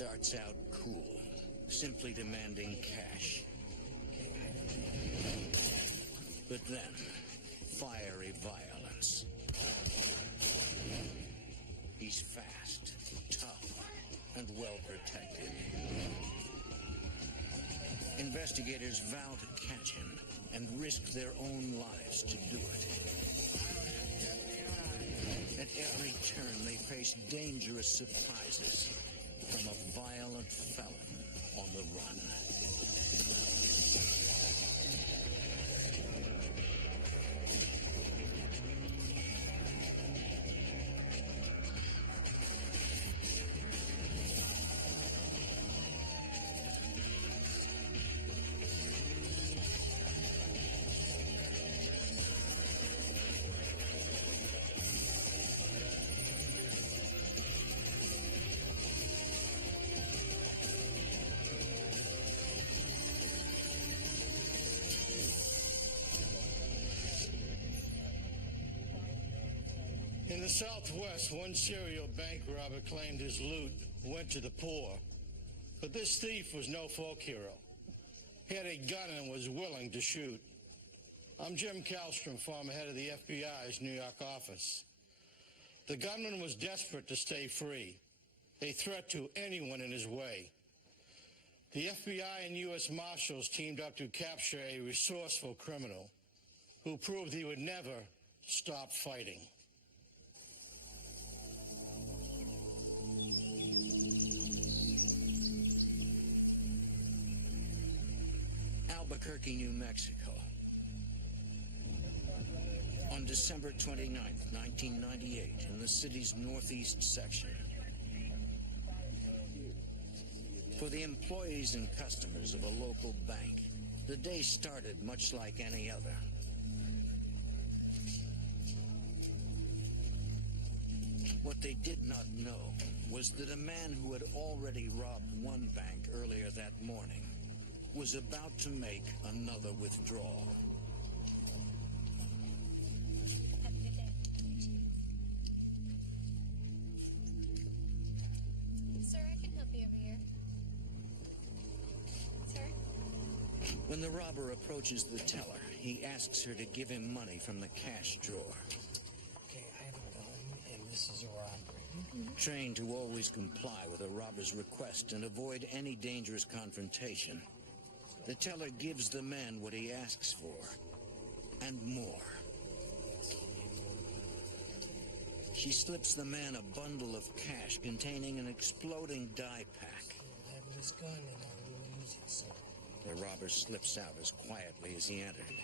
starts out cool, simply demanding cash. But then, fiery violence. He's fast, tough, and well protected. Investigators vow to catch him and risk their own lives to do it. At every turn, they face dangerous surprises from a violent felon on the run. In the Southwest, one serial bank robber claimed his loot went to the poor. But this thief was no folk hero. He had a gun and was willing to shoot. I'm Jim Kallstrom, former head of the FBI's New York office. The gunman was desperate to stay free, a threat to anyone in his way. The FBI and U.S. Marshals teamed up to capture a resourceful criminal who proved he would never stop fighting. Albuquerque, New Mexico. On December 29, 1998, in the city's northeast section. For the employees and customers of a local bank, the day started much like any other. What they did not know was that a man who had already robbed one bank earlier that morning was about to make another withdrawal. Have a good day. Sir, I can help you over here. Sir? When the robber approaches the teller, he asks her to give him money from the cash drawer. Okay, I have a gun, and this is a robbery. Trained to always comply with a robber's request and avoid any dangerous confrontation, the teller gives the man what he asks for, and more. She slips the man a bundle of cash containing an exploding dye pack. I have this gun, and I will use it, sir. The robber slips out as quietly as he entered.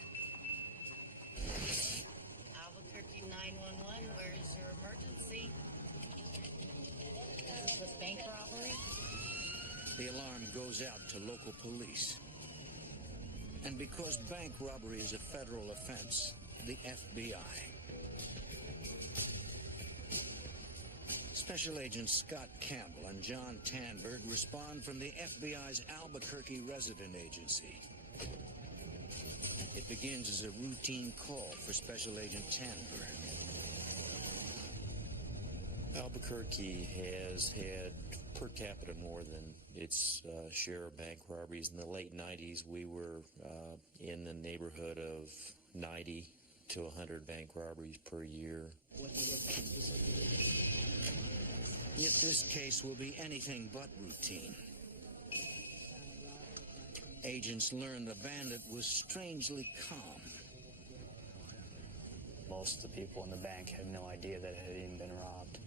Albuquerque 911, where is your emergency? Is this a bank robbery? The alarm goes out to local police. And because bank robbery is a federal offense, the FBI. Special Agents Scott Campbell and John Tanberg respond from the FBI's Albuquerque resident agency. It begins as a routine call for Special Agent Tanberg. Albuquerque has had per capita more than its share of bank robberies. In the late 90s, we were in the neighborhood of 90 to 100 bank robberies per year. Yet this case will be anything but routine. Agents learned the bandit was strangely calm. Most of the people in the bank had no idea that it had even been robbed.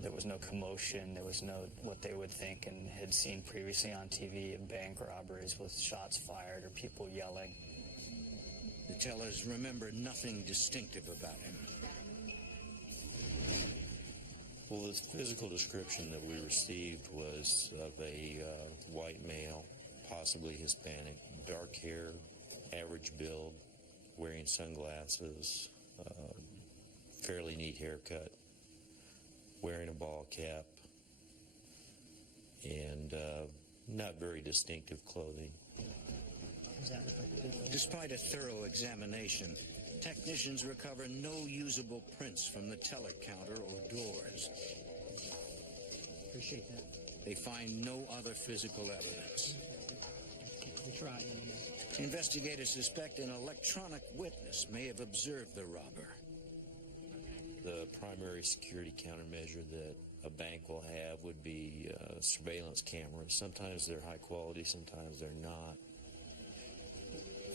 There was no commotion, there was no what they would think and had seen previously on TV of bank robberies with shots fired or people yelling. The tellers remember nothing distinctive about him. Well, the physical description that we received was of a white male, possibly Hispanic, dark hair, average build, wearing sunglasses, fairly neat haircut, wearing a ball cap, and not very distinctive clothing. Despite a thorough examination, technicians recover no usable prints from the teller counter or doors. Appreciate that. They find no other physical evidence. We tried. Investigators suspect an electronic witness may have observed the robber. The primary security countermeasure that a bank will have would be surveillance cameras. Sometimes they're high quality, sometimes they're not.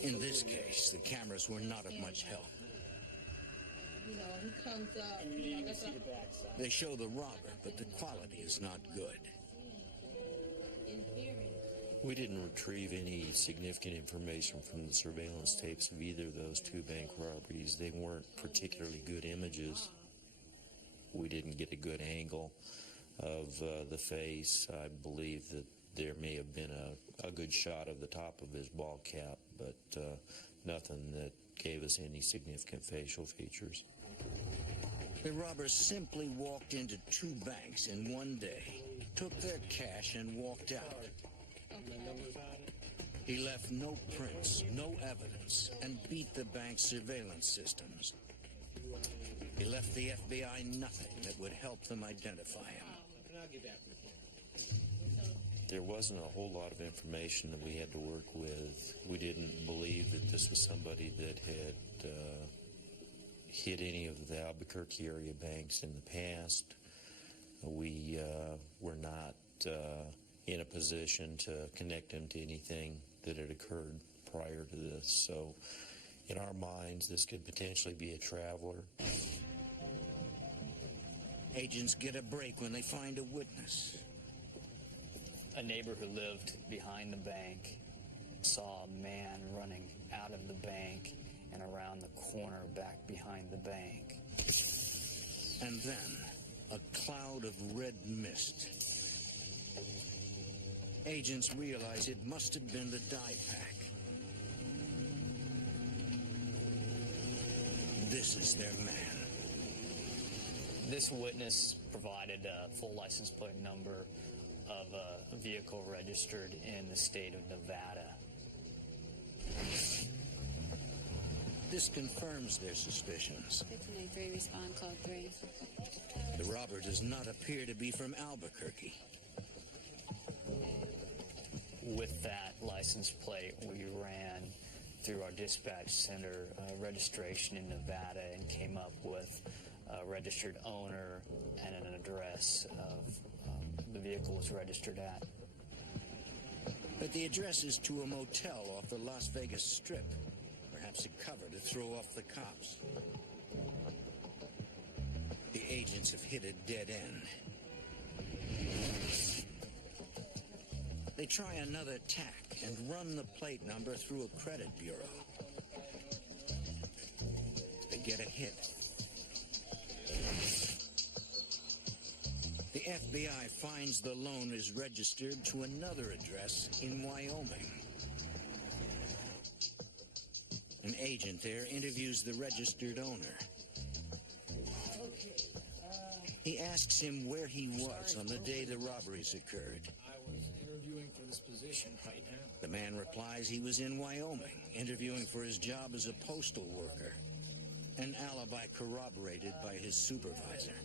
In this case, the cameras were not of much help. You know, he comes up. They show the robber, but the quality is not good. In theory. We didn't retrieve any significant information from the surveillance tapes of either of those two bank robberies. They weren't particularly good images. We didn't get a good angle of the face. I believe that there may have been a good shot of the top of his ball cap, but nothing that gave us any significant facial features. The robbers simply walked into two banks in one day, took their cash, and walked out. He left no prints, no evidence, and beat the bank's surveillance systems. He left the FBI nothing that would help them identify him. There wasn't a whole lot of information that we had to work with. We didn't believe that this was somebody that had hit any of the Albuquerque area banks in the past. We were not in a position to connect him to anything that had occurred prior to this. So in our minds, this could potentially be a traveler. Agents get a break when they find a witness. A neighbor who lived behind the bank saw a man running out of the bank and around the corner back behind the bank. And then, a cloud of red mist. Agents realize it must have been the dye pack. This is their man. This witness provided a full license plate number of a vehicle registered in the state of Nevada. This confirms their suspicions. 1583, respond code 3. The robber does not appear to be from Albuquerque. With that license plate, we ran through our dispatch center registration in Nevada and came up with a registered owner and an address of the vehicle was registered at. But the address is to a motel off the Las Vegas Strip. Perhaps a cover to throw off the cops. The agents have hit a dead end. They try another tack and run the plate number through a credit bureau. They get a hit. The FBI finds the loan is registered to another address in Wyoming. An agent there interviews the registered owner. He asks him where he was on the day the robberies occurred. I was interviewing for this position right now. The man replies he was in Wyoming, interviewing for his job as a postal worker. An alibi corroborated by his supervisor.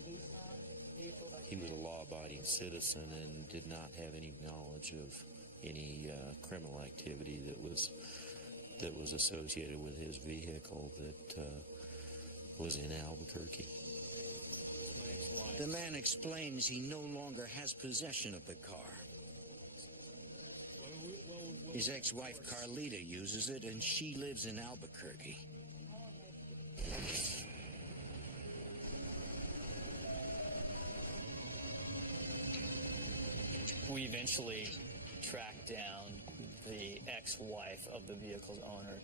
He was a law-abiding citizen and did not have any knowledge of any criminal activity that was associated with his vehicle that was in Albuquerque. The man explains he no longer has possession of the car. His ex-wife Carlita uses it, and she lives in Albuquerque. We eventually tracked down the ex-wife of the vehicle's owner.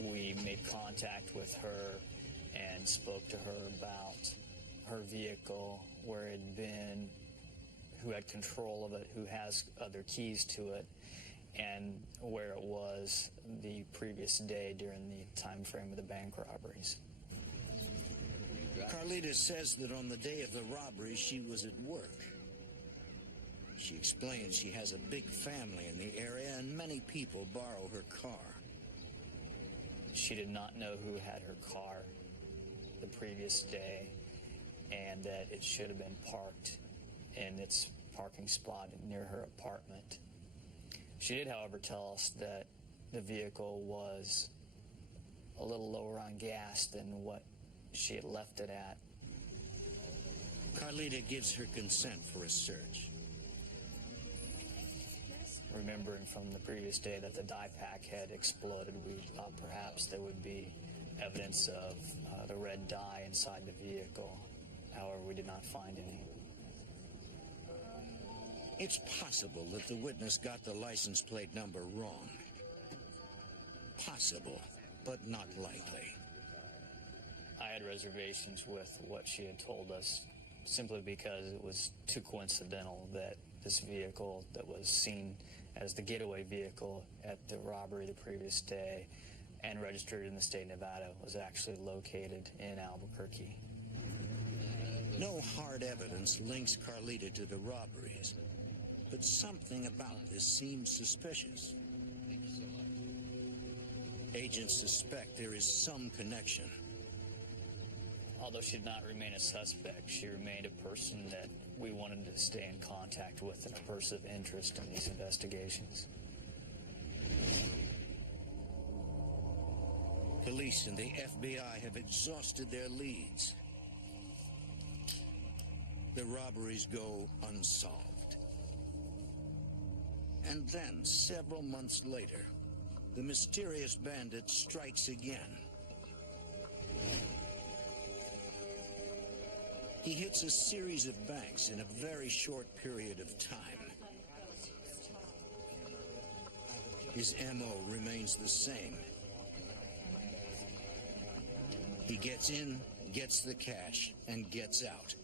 We made contact with her and spoke to her about her vehicle, where it had been, who had control of it, who has other keys to it, and where it was the previous day during the time frame of the bank robberies. Carlita says that on the day of the robbery, she was at work. She explains she has a big family in the area and many people borrow her car. She did not know who had her car the previous day, and that it should have been parked in its parking spot near her apartment. She did, however, tell us that the vehicle was a little lower on gas than what she had left it at. Carlita gives her consent for a search. Remembering from the previous day that the dye pack had exploded, we thought perhaps there would be evidence of the red dye inside the vehicle. However, we did not find any. It's possible that the witness got the license plate number wrong. Possible, but not likely. I had reservations with what she had told us, simply because it was too coincidental that this vehicle that was seen as the getaway vehicle at the robbery the previous day and registered in the state of Nevada was actually located in Albuquerque. No hard evidence links Carlita to the robberies, but something about this seems suspicious. Agents suspect there is some connection. Although she did not remain a suspect, she remained a person that we wanted to stay in contact with and a person of interest in these investigations. Police and the FBI have exhausted their leads. The robberies go unsolved. And then, several months later, the mysterious bandit strikes again. He hits a series of banks in a very short period of time. His MO remains the same. He gets in, gets the cash, and gets out.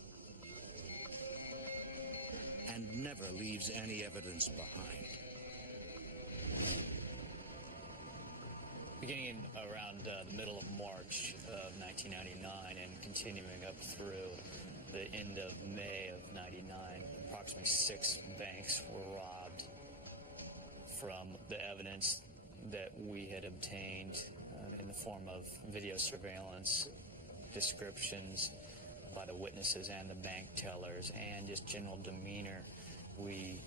And never leaves any evidence behind. Beginning around the middle of March of 1999 and continuing up through the end of May of 99, approximately 6 banks were robbed. From the evidence that we had obtained in the form of video surveillance, descriptions by the witnesses and the bank tellers, and just general demeanor, we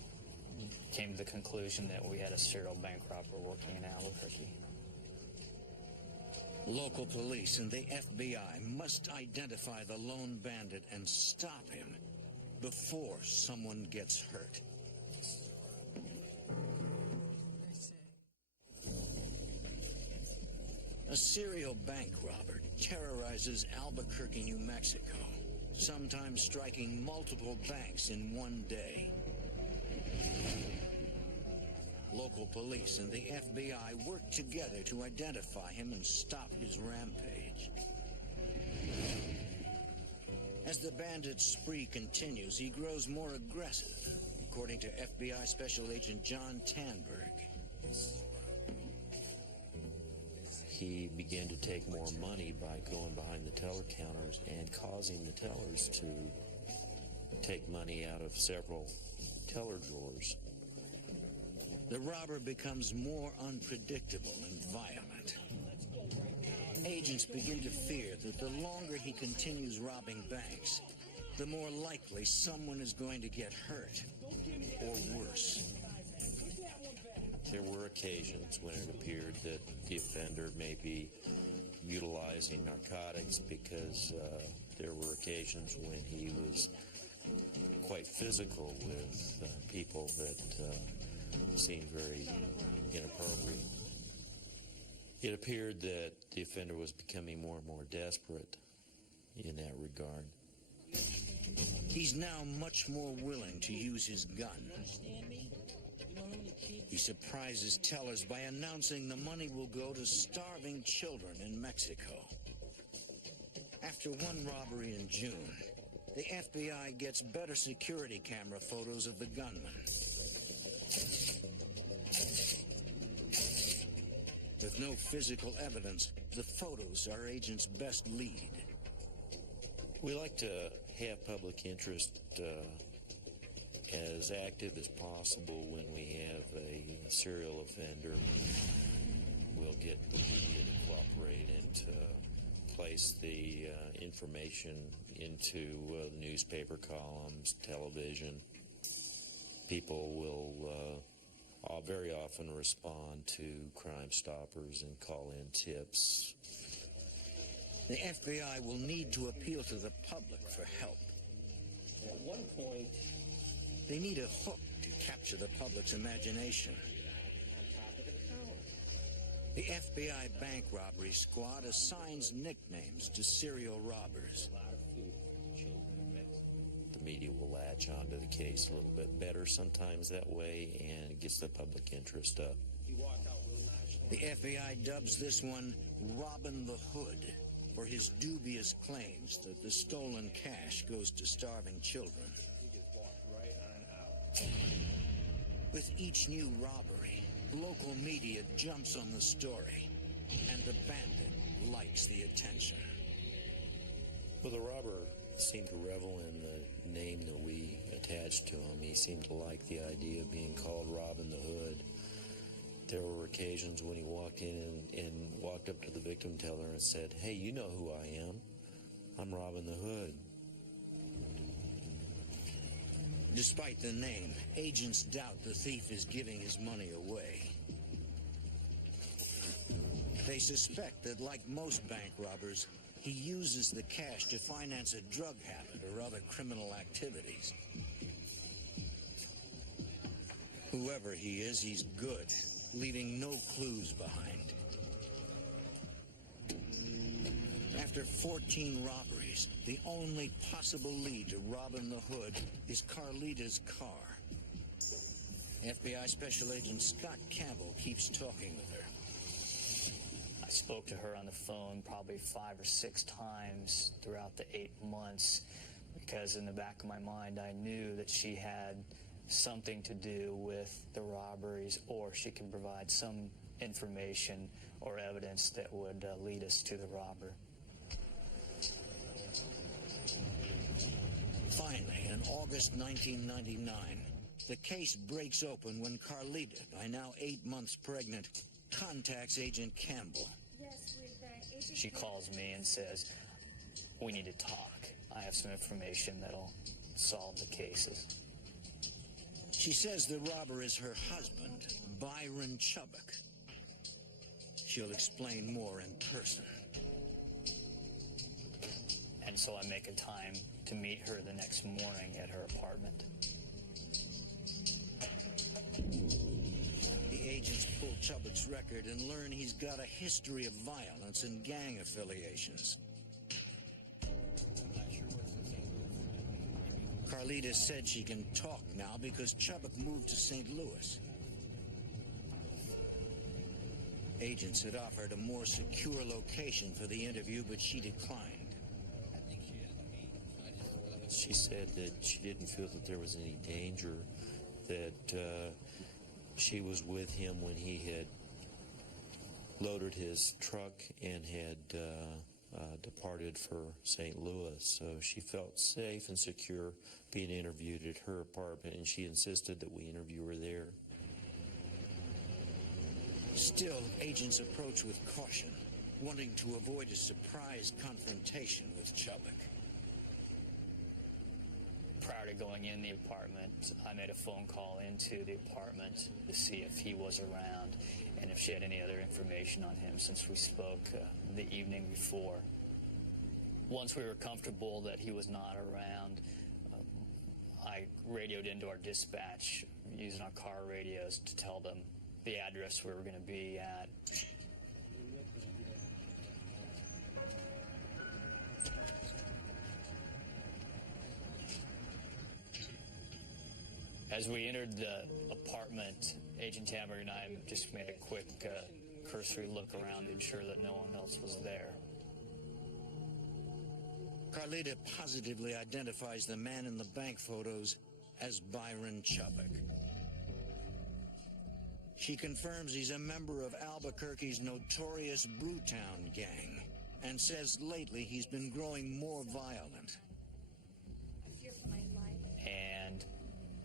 came to the conclusion that we had a serial bank robber working in Albuquerque. Local police and the FBI must identify the lone bandit and stop him before someone gets hurt. A serial bank robber terrorizes Albuquerque, New Mexico, sometimes striking multiple banks in one day. Local police and the FBI work together to identify him and stop his rampage. As the bandit's spree continues, he grows more aggressive, according to FBI Special Agent John Tanberg. He began to take more money by going behind the teller counters and causing the tellers to take money out of several teller drawers. The robber becomes more unpredictable and violent. Agents begin to fear that the longer he continues robbing banks, the more likely someone is going to get hurt, or worse. There were occasions when it appeared that the offender may be utilizing narcotics, because there were occasions when he was quite physical with people that seemed very inappropriate. It appeared that the offender was becoming more and more desperate in that regard. He's now much more willing to use his gun. He surprises tellers by announcing the money will go to starving children in Mexico. After one robbery in June, the FBI gets better security camera photos of the gunman. With no physical evidence, the photos are agents' best lead. We like to have public interest as active as possible. When we have a serial offender, we'll get the media to cooperate and to place the information into the newspaper columns, television. People will very often respond to Crime Stoppers and call in tips. The FBI will need to appeal to the public for help. At one point, They need a hook to capture the public's imagination. on top of the counter. The FBI bank robbery squad assigns nicknames to serial robbers. A lot of food for children mixed. The media will latch onto the case a little bit better sometimes that way, and it gets the public interest up. He walked out real nice. The FBI dubs this one Robin the Hood for his dubious claims that the stolen cash goes to starving children. He just walked right on out. With each new robbery, local media jumps on the story, and the bandit likes the attention. Well, the robber seemed to revel in the name that we attached to him. He seemed to like the idea of being called Robin the Hood. There were occasions when he walked in and walked up to the victim teller and said, "Hey, you know who I am. I'm Robin the Hood." Despite the name, agents doubt the thief is giving his money away. They suspect that, like most bank robbers, he uses the cash to finance a drug habit or other criminal activities. Whoever he is, he's good, leaving no clues behind. After 14 robberies, the only possible lead to Robin the Hood is Carlita's car. FBI Special Agent Scott Campbell keeps talking with her. I spoke to her on the phone probably 5 or 6 times throughout the 8 months, because in the back of my mind I knew that she had something to do with the robberies, or she could provide some information or evidence that would lead us to the robber. Finally, in August 1999, the case breaks open when Carlita, by now 8 months pregnant, contacts Agent Campbell. Yes, with Agent She calls me and says, "We need to talk. I have some information that'll solve the cases." She says the robber is her husband, Byron Chubbuck. She'll explain more in person. And so I make a time to meet her the next morning at her apartment. The agents pull Chubbuck's record and learn he's got a history of violence and gang affiliations. Carlita said she can talk now because Chubbuck moved to St. Louis. Agents had offered a more secure location for the interview, but she declined. She said that she didn't feel that there was any danger, that she was with him when he had loaded his truck and had departed for St. Louis. So she felt safe and secure being interviewed at her apartment, and she insisted that we interview her there. Still, agents approach with caution, wanting to avoid a surprise confrontation with Chubbuck. Prior to going in the apartment, I made a phone call into the apartment to see if he was around and if she had any other information on him, since we spoke the evening before. Once we were comfortable that he was not around, I radioed into our dispatch using our car radios to tell them the address we were going to be at. As we entered the apartment, Agent Tamberg and I just made a quick cursory look around to ensure that no one else was there. Carlita positively identifies the man in the bank photos as Byron Chubbuck. She confirms he's a member of Albuquerque's notorious Brewtown gang and says lately he's been growing more violent. I fear for my life. And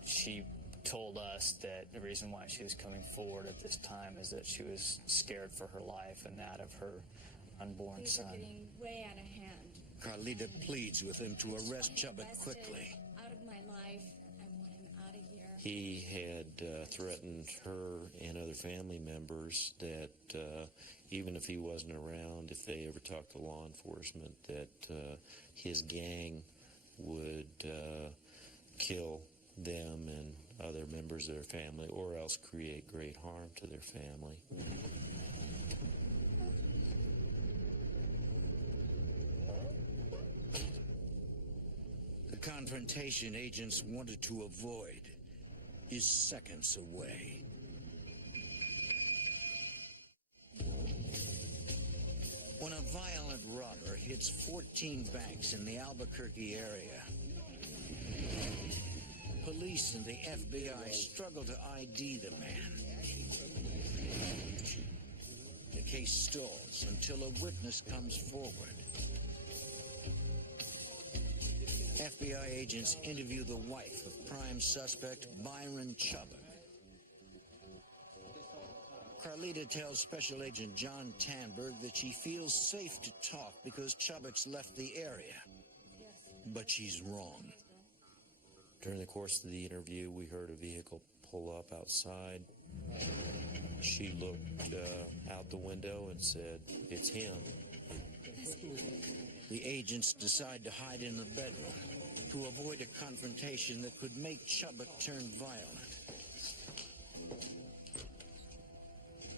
she told us that the reason why she was coming forward at this time is that she was scared for her life and that of her unborn Things are son. getting way out of hand. Carlita pleads with him to arrest Chubbuck Arrested, quickly. Out of my life. I want him out of here. He had threatened her and other family members that even if he wasn't around, if they ever talked to law enforcement, that his gang would kill them and other members of their family, or else create great harm to their family. The confrontation agents wanted to avoid is seconds away. When a violent robber hits 14 banks in the Albuquerque area, police and the FBI struggle to ID the man. The case stalls until a witness comes forward. FBI agents interview the wife of prime suspect Byron Chubbuck. Carlita tells Special Agent John Tanberg that she feels safe to talk because Chubbuck's left the area. But she's wrong. During the course of the interview, we heard a vehicle pull up outside. She looked out the window and said, "It's him." The agents decide to hide in the bedroom to avoid a confrontation that could make Chubbuck turn violent.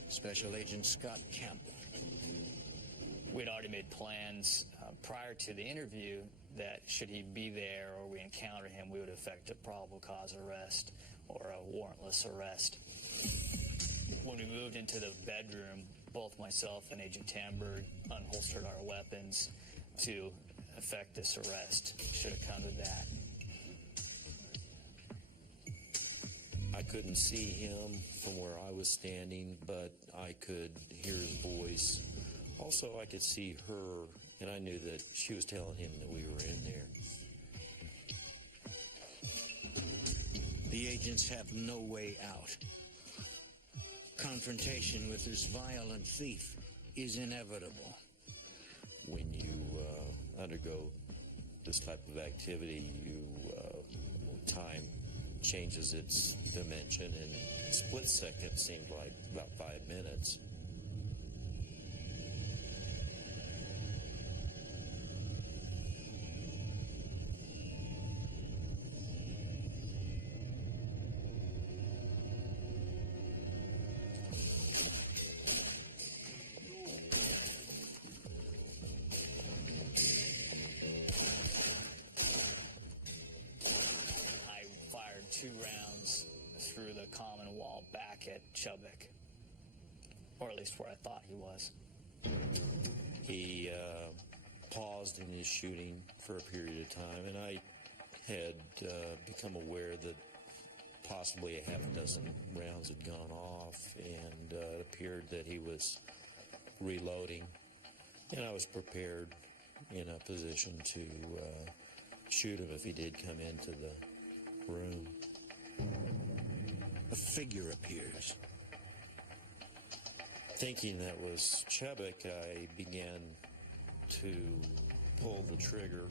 Special Agent Scott Campbell. We'd already made plans prior to the interview that should he be there or we encounter him, we would effect a probable cause arrest or a warrantless arrest. When we moved into the bedroom, both myself and Agent Tanberg unholstered our weapons to effect this arrest. Should have come to that. I couldn't see him from where I was standing, but I could hear his voice. Also, I could see her, and I knew that she was telling him that we were in there. The agents have no way out. Confrontation with this violent thief is inevitable. When you undergo this type of activity, time changes its dimension, and a split second seemed like about 5 minutes. Two rounds through the common wall back at Chubbuck, or at least where I thought he was. He paused in his shooting for a period of time, and I had become aware that possibly a half a dozen rounds had gone off, and it appeared that he was reloading, and I was prepared in a position to shoot him if he did come into the room. A figure appears. Thinking that was Chubbuck, I began to pull the trigger.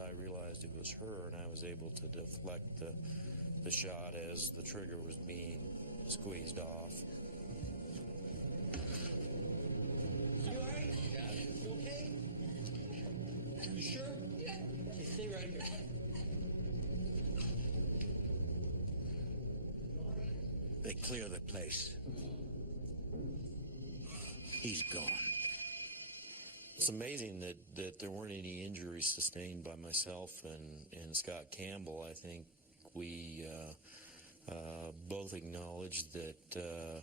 I realized it was her, and I was able to deflect the shot as the trigger was being squeezed off. You all right? You okay? You sure? Yeah. Okay, stay right here. They clear the place. He's gone. It's amazing that there weren't any injuries sustained by myself and Scott Campbell. I think we both acknowledged that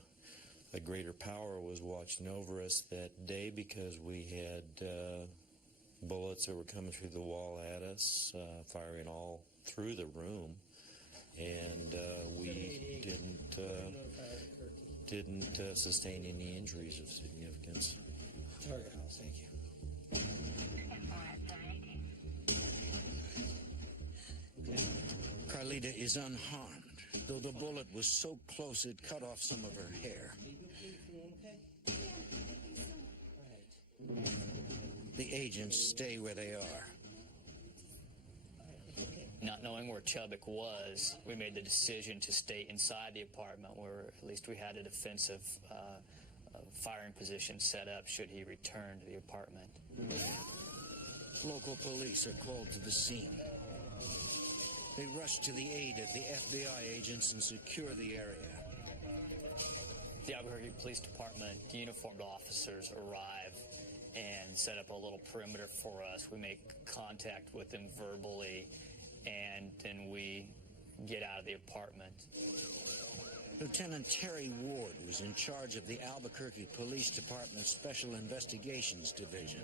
a greater power was watching over us that day, because we had bullets that were coming through the wall at us, firing all through the room, and we didn't sustain any injuries of significance. Target house, thank you. Carlita is unharmed, though the bullet was so close it cut off some of her hair. The agents stay where they are. Not knowing where Chubbuck was, we made the decision to stay inside the apartment where at least we had a defensive firing position set up should he return to the apartment. Local police are called to the scene. They rush to the aid of the FBI agents and secure the area. The Albuquerque Police Department uniformed officers arrive and set up a little perimeter for us. We make contact with them verbally, and then we get out of the apartment. Lieutenant Terry Ward was in charge of the Albuquerque Police Department's Special Investigations Division.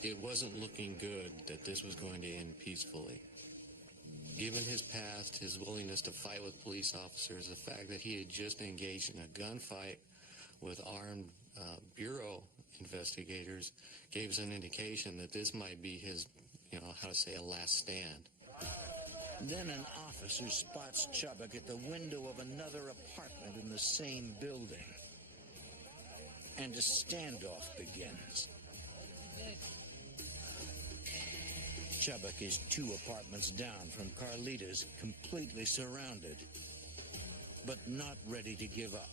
It wasn't looking good that this was going to end peacefully. Given his past, his willingness to fight with police officers, the fact that he had just engaged in a gunfight with armed Bureau investigators gave us an indication that this might be his, a last stand. Then an officer spots Chubbuck at the window of another apartment in the same building. And a standoff begins. Chubbuck is 2 apartments down from Carlita's, completely surrounded, but not ready to give up.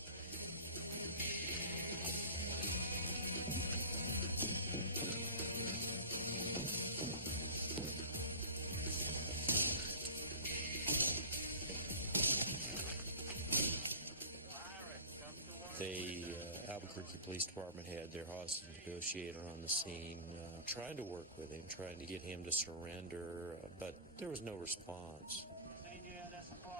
The Albuquerque Police Department had their hostage negotiator on the scene, trying to work with him, trying to get him to surrender, but there was no response.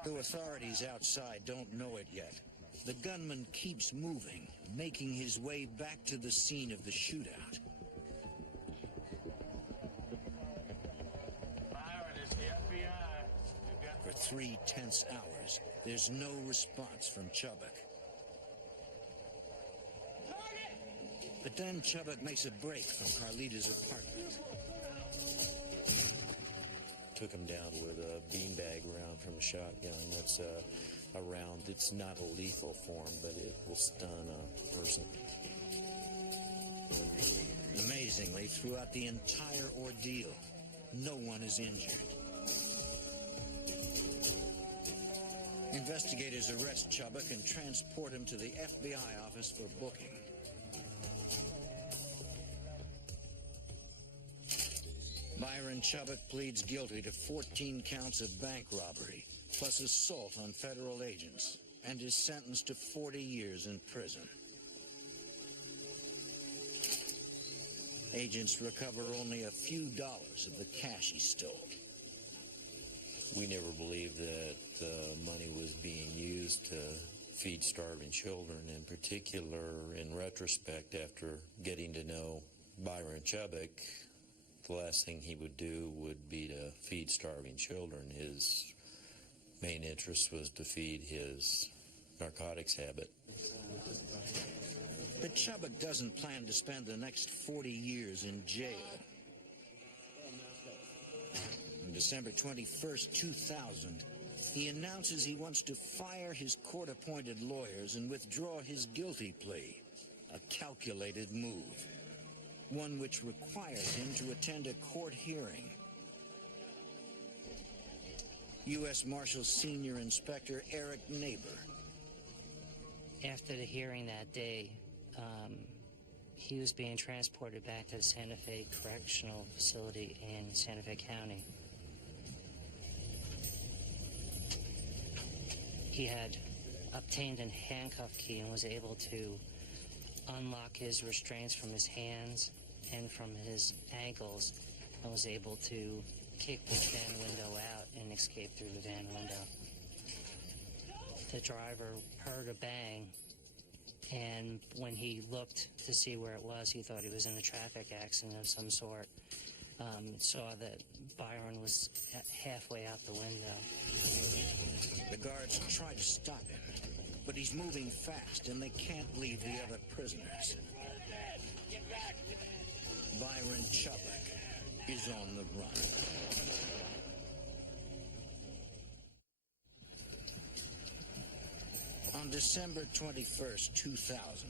Though authorities outside don't know it yet, the gunman keeps moving, making his way back to the scene of the shootout. For 3 tense hours, there's no response from Chubbuck. But then Chubbuck makes a break from Carlita's apartment. Took him down with a beanbag round from a shotgun. That's a round that's not a lethal form, but it will stun a person. Amazingly, throughout the entire ordeal, no one is injured. Investigators arrest Chubbuck and transport him to the FBI office for booking. Byron Chubbuck pleads guilty to 14 counts of bank robbery, plus assault on federal agents, and is sentenced to 40 years in prison. Agents recover only a few dollars of the cash he stole. We never believed that the money was being used to feed starving children. In particular, in retrospect, after getting to know Byron Chubbuck, the last thing he would do would be to feed starving children. His main interest was to feed his narcotics habit. But Chubbuck doesn't plan to spend the next 40 years in jail. On December 21st, 2000, he announces he wants to fire his court-appointed lawyers and withdraw his guilty plea, a calculated move, one which requires him to attend a court hearing. U.S. Marshal Senior Inspector Eric Neighbor. After the hearing that day, he was being transported back to the Santa Fe Correctional Facility in Santa Fe County. He had obtained a handcuff key and was able to unlock his restraints from his hands and from his ankles, and was able to kick the van window out and escape through the van window. The driver heard a bang, and when he looked to see where it was, he thought he was in a traffic accident of some sort. Saw that Byron was halfway out the window. The guards try to stop him, but he's moving fast and they can't leave the other prisoners. Byron Chubbuck is on the run. On December 21st, 2000,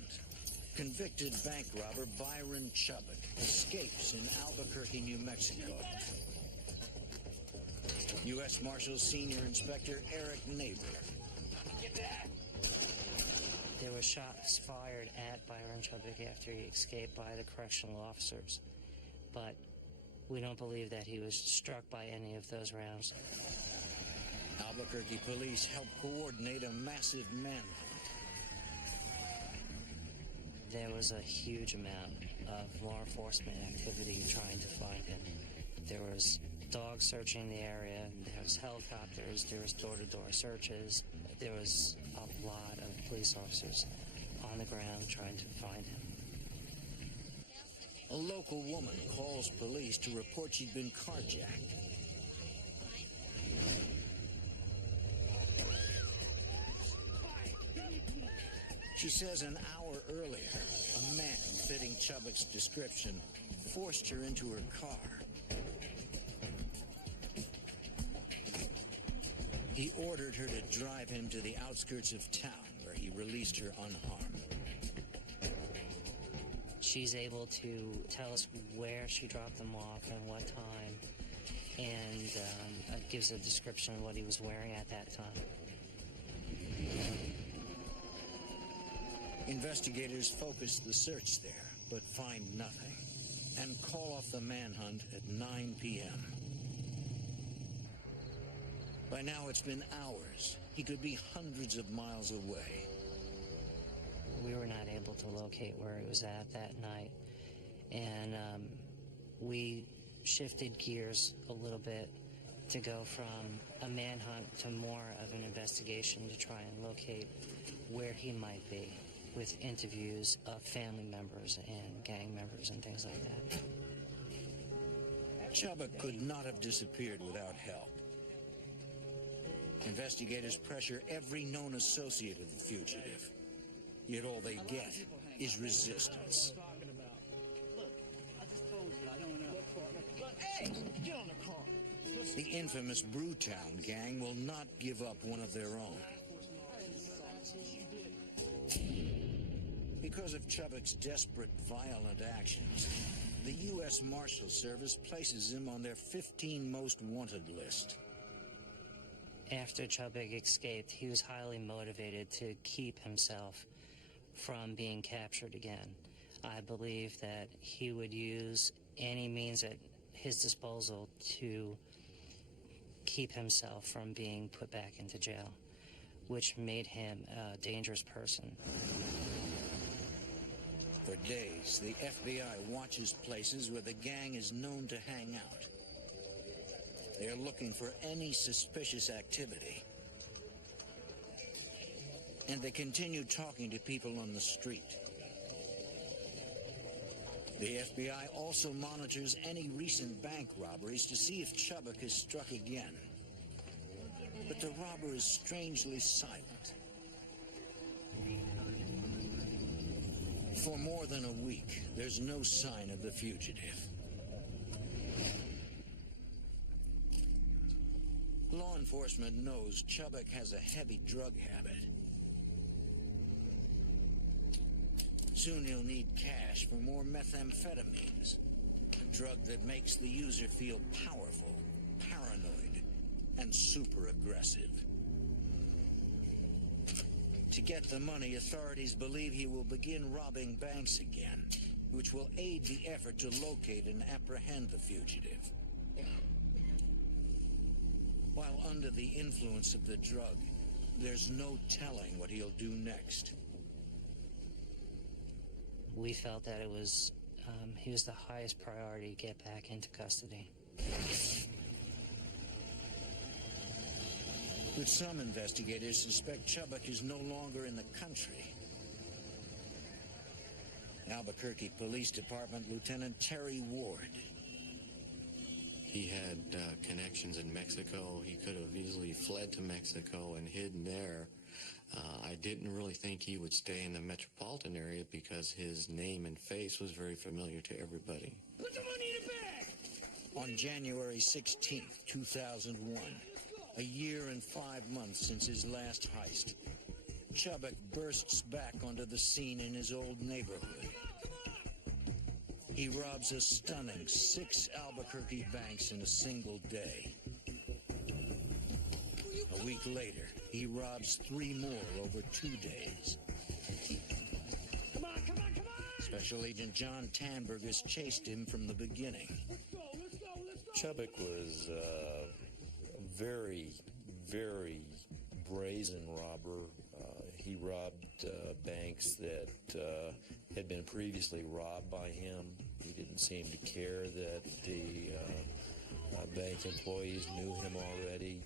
convicted bank robber Byron Chubbuck escapes in Albuquerque, New Mexico. U.S. Marshal Senior Inspector Eric Neighbor. There were shots fired at Byron Chubbuck after he escaped by the correctional officers, but we don't believe that he was struck by any of those rounds. Albuquerque police helped coordinate a massive manhunt. There was a huge amount of law enforcement activity trying to find him. There was dogs searching the area, there was helicopters, there was door-to-door searches, there was a lot of police officers on the ground trying to find him. A local woman calls police to report she'd been carjacked. She says an hour earlier, a man fitting Chubbuck's description forced her into her car. He ordered her to drive him to the outskirts of town, where he released her unharmed. She's able to tell us where she dropped them off and what time, and gives a description of what he was wearing at that time. Investigators focus the search there, but find nothing, and call off the manhunt at 9 p.m. By now it's been hours. He could be hundreds of miles away. We were not able to locate where he was at that night, and we shifted gears a little bit to go from a manhunt to more of an investigation to try and locate where he might be, with interviews of family members and gang members and things like that. Chubbuck could not have disappeared without help. Investigators pressure every known associate of the fugitive, yet all they get is resistance. The infamous Brewtown gang will not give up one of their own. Because of Chubbuck's desperate, violent actions, the U.S. Marshal Service places him on their 15 most wanted list. After Chubbuck escaped, he was highly motivated to keep himself from being captured again. I believe that he would use any means at his disposal to keep himself from being put back into jail, which made him a dangerous person. For days, the FBI watches places where the gang is known to hang out. They're looking for any suspicious activity. And they continue talking to people on the street. The FBI also monitors any recent bank robberies to see if Chubbuck is struck again. But the robber is strangely silent. For more than a week, there's no sign of the fugitive. Law enforcement knows Chubbuck has a heavy drug habit. Soon he'll need cash for more methamphetamines, a drug that makes the user feel powerful, paranoid, and super aggressive. To get the money, authorities believe he will begin robbing banks again, which will aid the effort to locate and apprehend the fugitive. While under the influence of the drug, there's no telling what he'll do next. We felt that it was, he was the highest priority to get back into custody. But some investigators suspect Chubbuck is no longer in the country. Albuquerque Police Department Lieutenant Terry Ward. He had connections in Mexico. He could have easily fled to Mexico and hidden there. I didn't really think he would stay in the metropolitan area because his name and face was very familiar to everybody. Put the money in the bag! On January 16th, 2001, a year and 5 months since his last heist, Chubbuck bursts back onto the scene in his old neighborhood. He robs a stunning 6 Albuquerque banks in a single day. A week later, he robs 3 more over 2 days. Come on, come on, come on! Special Agent John Tanberg has chased him from the beginning. Let's go, let's go, let's go! Chubbuck was a very, very brazen robber. He robbed banks that had been previously robbed by him. He didn't seem to care that the bank employees knew him already.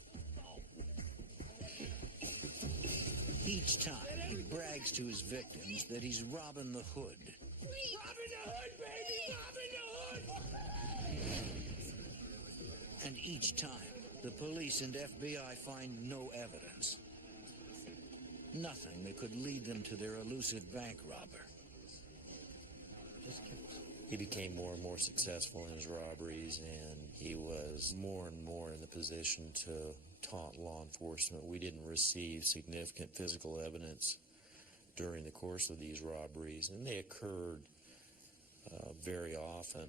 Each time, he brags to his victims that he's robbing the hood. Robbing the hood, baby! Robbing the hood! And each time, the police and FBI find no evidence. Nothing that could lead them to their elusive bank robber. He became more and more successful in his robberies, and he was more and more in the position to taunt law enforcement. We didn't receive significant physical evidence during the course of these robberies, and they occurred very often.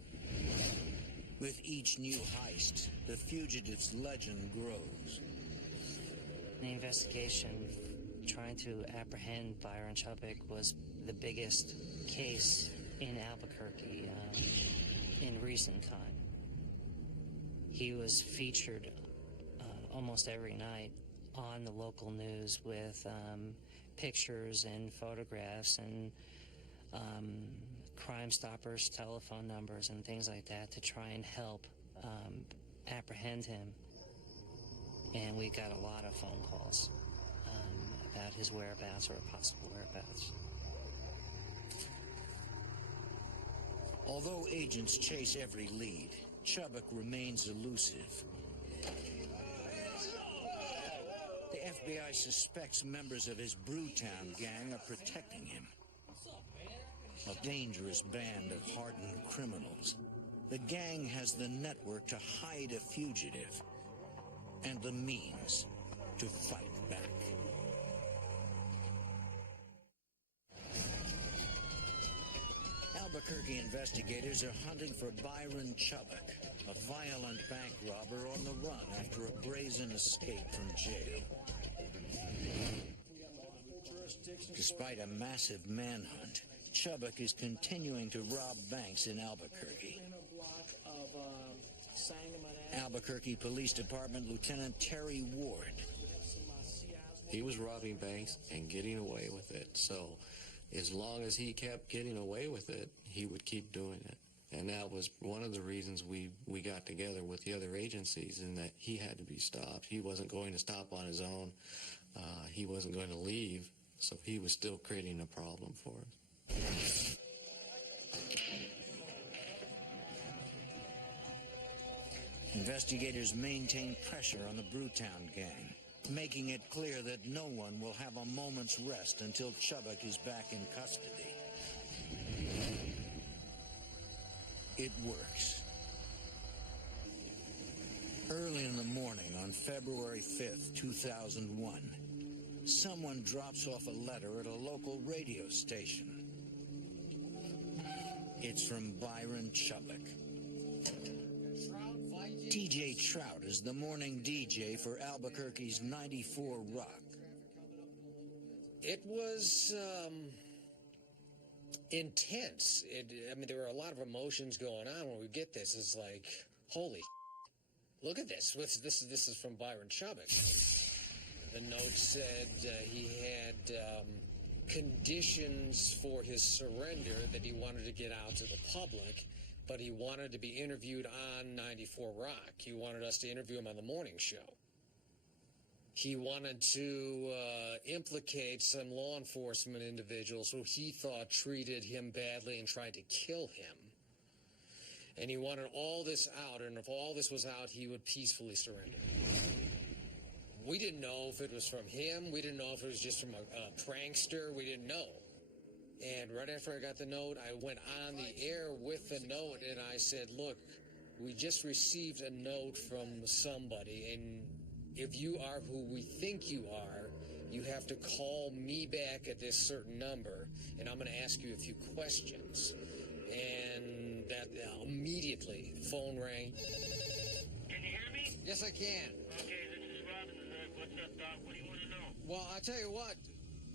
With each new heist, the fugitive's legend grows. The investigation trying to apprehend Byron Chubbuck was the biggest case in Albuquerque in recent time. He was featured almost every night on the local news with pictures and photographs and Crime Stoppers telephone numbers and things like that to try and help apprehend him. And we got a lot of phone calls about his whereabouts or possible whereabouts. Although agents chase every lead, Chubbuck remains elusive. The FBI suspects members of his Brewtown gang are protecting him. A dangerous band of hardened criminals. The gang has the network to hide a fugitive and the means to fight back. Albuquerque investigators are hunting for Byron Chubbuck, a violent bank robber on the run after a brazen escape from jail. Despite a massive manhunt, Chubbuck is continuing to rob banks in Albuquerque. Albuquerque Police Department Lieutenant Terry Ward. He was robbing banks and getting away with it. So as long as he kept getting away with it, he would keep doing it. And that was one of the reasons we got together with the other agencies, in that he had to be stopped. He wasn't going to stop on his own. He wasn't going to leave, so he was still creating a problem for us. Investigators maintain pressure on the Brewtown gang, making it clear that no one will have a moment's rest until Chubbuck is back in custody. It works. Early in the morning on February 5th, 2001, someone drops off a letter at a local radio station. It's from Byron Chubbuck. TJ Trout is the morning DJ for Albuquerque's 94 Rock. It was intense. I mean, there were a lot of emotions going on when we get this. It's like, holy look at this. This is from Byron Chubbuck. The note said he had conditions for his surrender, that he wanted to get out to the public, but he wanted to be interviewed on 94 Rock. He wanted us to interview him on the morning show. He wanted to implicate some law enforcement individuals who he thought treated him badly and tried to kill him. And he wanted all this out, and if all this was out, he would peacefully surrender. We didn't know if it was from him. We didn't know if it was just from a prankster. We didn't know. And right after I got the note, I went on the air with the note, and I said, look, we just received a note from somebody, and if you are who we think you are, You have to call me back at this certain number, and I'm going to ask you a few questions. And that immediately, phone rang. Can you hear me? Yes, I can. Okay, this is Robin the Hood. What's up, Doc? What do you want to know? Well, I tell you what.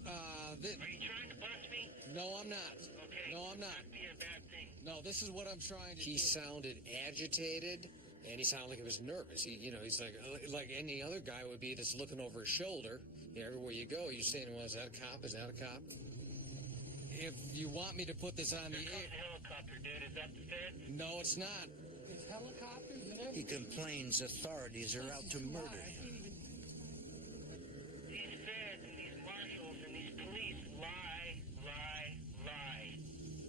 Are you trying to bust me? No, I'm not. Okay. No, I'm not. That'd be a bad thing. No, this is what I'm trying to do. He sounded agitated, and he sounded like he was nervous. He's like any other guy would be that's looking over his shoulder. Everywhere you go, you're saying, well, is that a cop? Is that a cop? If you want me to put this on the air... helicopter, dude. Is that the feds? No, it's not. It's helicopters and everything. He complains authorities are out to murder him. These feds and these marshals and these police lie.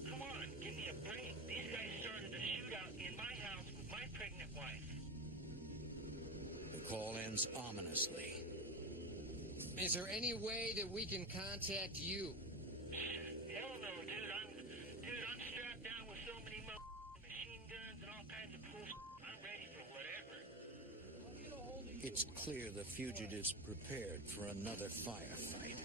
Come on, give me a break. These guys started a shootout in my house with my pregnant wife. The call ends ominously. Is there any way that we can contact you? Hell no, dude. I'm strapped down with so many machine guns and all kinds of cool I'm ready for whatever. It's clear the fugitives prepared for another firefight.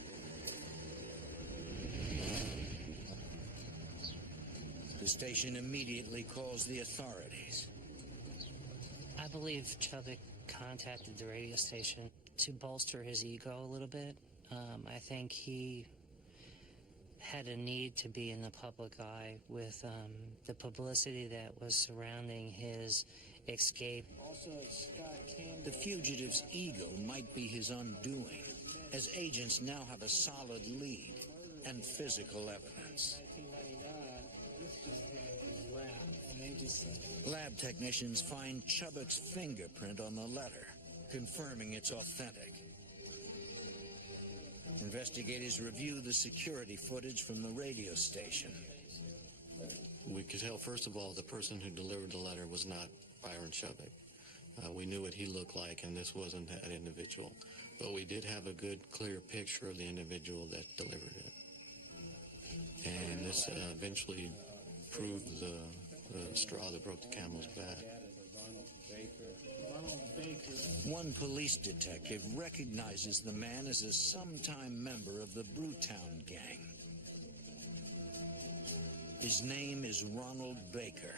The station immediately calls the authorities. I believe Chubbuck contacted the radio station to bolster his ego a little bit. I think he had a need to be in the public eye with the publicity that was surrounding his escape. Also, it's Scott Campbell. The fugitive's ego might be his undoing, as agents now have a solid lead and physical evidence. 1999, this just came from his lab, and they just said... Lab technicians find Chubbuck's fingerprint on the letter, confirming it's authentic. Investigators review the security footage from the radio station. We could tell, first of all, the person who delivered the letter was not Byron Chubbuck. We knew what he looked like, and this wasn't that individual. But we did have a good, clear picture of the individual that delivered it. And this eventually proved the straw that broke the camel's back. One police detective recognizes the man as a sometime member of the Brewtown gang. His name is Ronald Baker.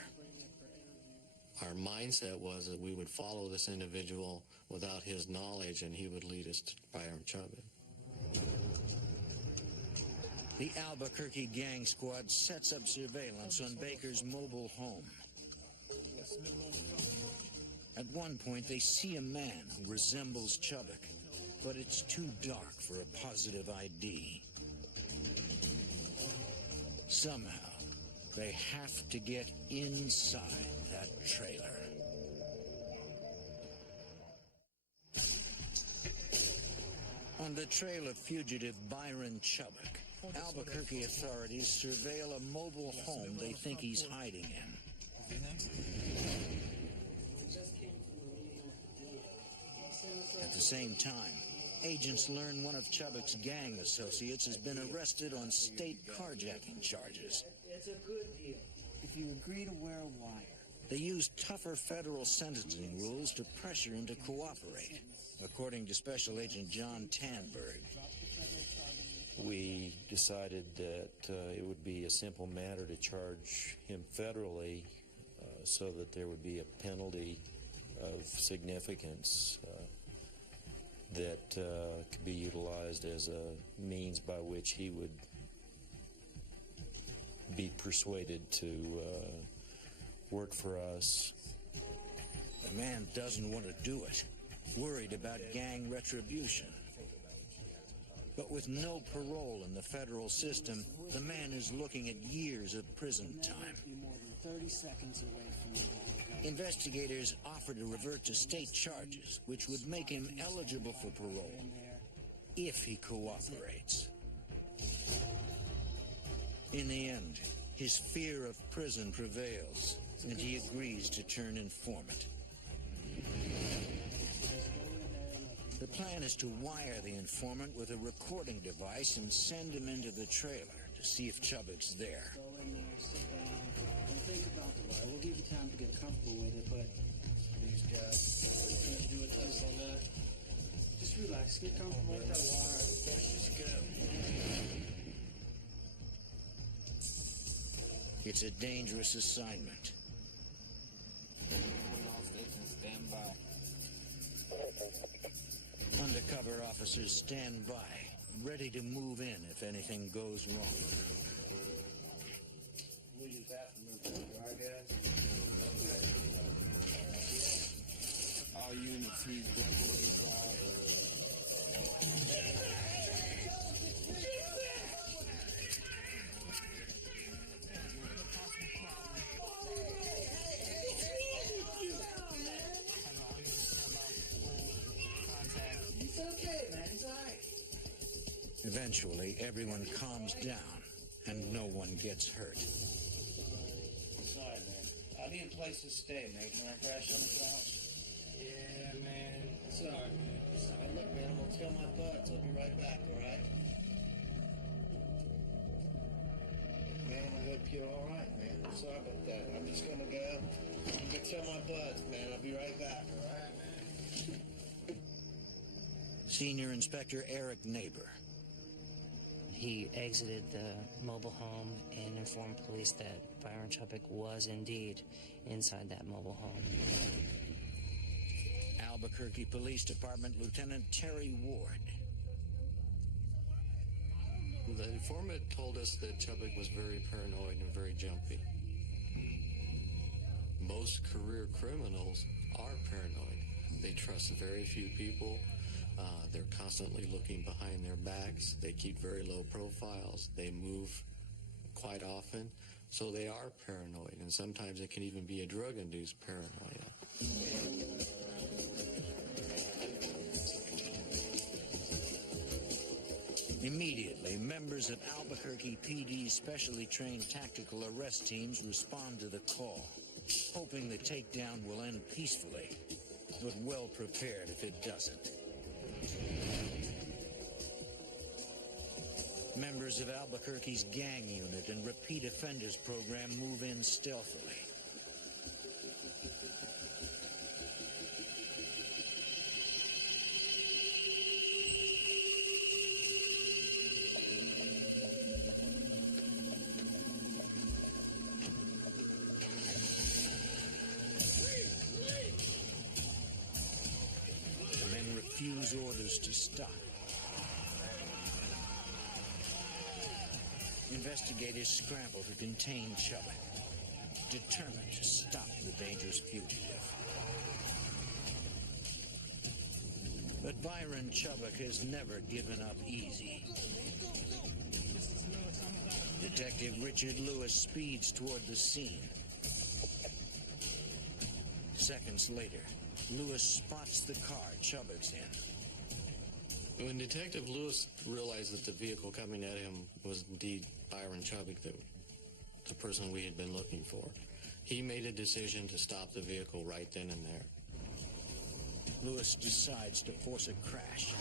Our mindset was that we would follow this individual without his knowledge, and he would lead us to Byron Chubbuck. The Albuquerque gang squad sets up surveillance on Baker's mobile home. At one point, they see a man who resembles Chubbuck, but it's too dark for a positive ID. Somehow, they have to get inside that trailer. On the trail of fugitive Byron Chubbuck, Albuquerque authorities surveil a mobile home they think he's hiding in. At the same time, agents learn one of Chubbuck's gang associates has been arrested on state carjacking charges. It's a good deal if you agree to wear a wire. They use tougher federal sentencing rules to pressure him to cooperate, according to Special Agent John Tanberg. We decided that it would be a simple matter to charge him federally so that there would be a penalty of significance that could be utilized as a means by which he would be persuaded to work for us. The man doesn't want to do it, worried about gang retribution. But with no parole in the federal system, the man is looking at years of prison time. More than 30 seconds away from the Investigators offer to revert to state charges, which would make him eligible for parole if he cooperates. In the end, his fear of prison prevails, and he agrees to turn informant. The plan is to wire the informant with a recording device and send him into the trailer to see if Chubbuck's there. Go in there, sit down, and think about the wire. We'll give you time to get comfortable with it, but... These guys, can you do a test on that? Just relax. Get comfortable with that wire. Let's just go. It's a dangerous assignment. Stand by. Undercover officers stand by, ready to move in if anything goes wrong. We just have to move forward, all right, guys? All units, he's going to inside. It's okay, man. It's all right. Eventually, everyone calms down and no one gets hurt. Sorry, man. I need a place to stay, man. Can I crash on the couch? Yeah, man. Sorry, man. Sorry. Look, man, I'm gonna tell my buds. I'll be right back, all right? Man, I hope you're all right, man. Sorry about that. I'm just gonna go. I'm gonna tell my buds, man. I'll be right back, all right, man? Senior Inspector Eric Neighbor. He exited the mobile home and informed police that Byron Chubbuck was indeed inside that mobile home. Albuquerque Police Department Lieutenant Terry Ward. The informant told us that Chubbuck was very paranoid and very jumpy. Most career criminals are paranoid. They trust very few people. They're constantly looking behind their backs. They keep very low profiles. They move quite often. So they are paranoid, and sometimes it can even be a drug-induced paranoia. Immediately, members of Albuquerque PD's specially trained tactical arrest teams respond to the call, hoping the takedown will end peacefully, but well prepared if it doesn't. Members of Albuquerque's gang unit and repeat offenders program move in stealthily. The men refuse orders to stop. Investigators scramble to contain Chubbuck, determined to stop the dangerous fugitive. But Byron Chubbuck has never given up easy. Detective Richard Lewis speeds toward the scene. Seconds later, Lewis spots the car Chubbuck's in. When Detective Lewis realized that the vehicle coming at him was indeed Byron Chubbuck, the person we had been looking for, he made a decision to stop the vehicle right then and there. Lewis decides to force a crash.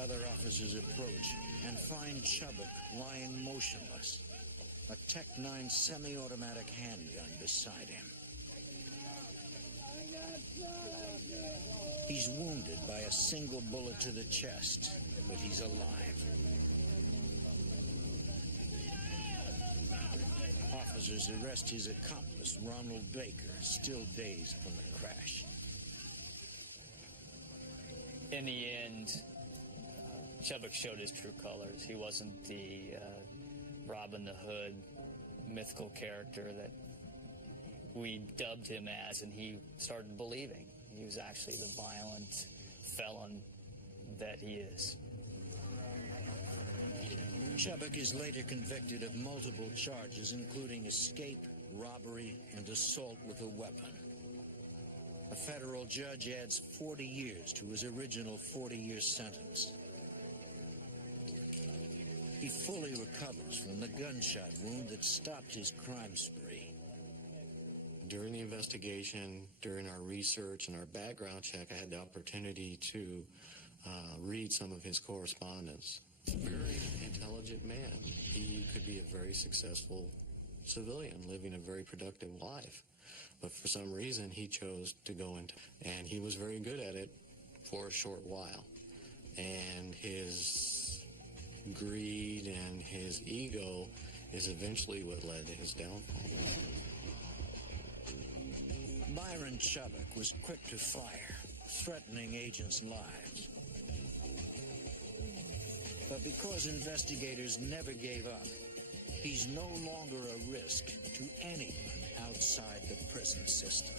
Other officers approach and find Chubbuck lying motionless, a Tech-9 semi-automatic handgun beside him. He's wounded by a single bullet to the chest, but he's alive. Officers arrest his accomplice, Ronald Baker, still dazed from the crash. In the end, Chubbuck showed his true colors. He wasn't the Robin the Hood mythical character that we dubbed him as, and he started believing. He was actually the violent felon that he is. Chubbuck is later convicted of multiple charges, including escape, robbery, and assault with a weapon. A federal judge adds 40 years to his original 40-year sentence. He fully recovers from the gunshot wound that stopped his crime spree. During the investigation, during our research and our background check, I had the opportunity to read some of his correspondence. Very intelligent man. He could be a very successful civilian living a very productive life. But for some reason, he chose to go into, and he was very good at it for a short while. And his greed and his ego is eventually what led to his downfall. Byron Chubbuck was quick to fire, threatening agents' lives. But because investigators never gave up, he's no longer a risk to anyone outside the prison system.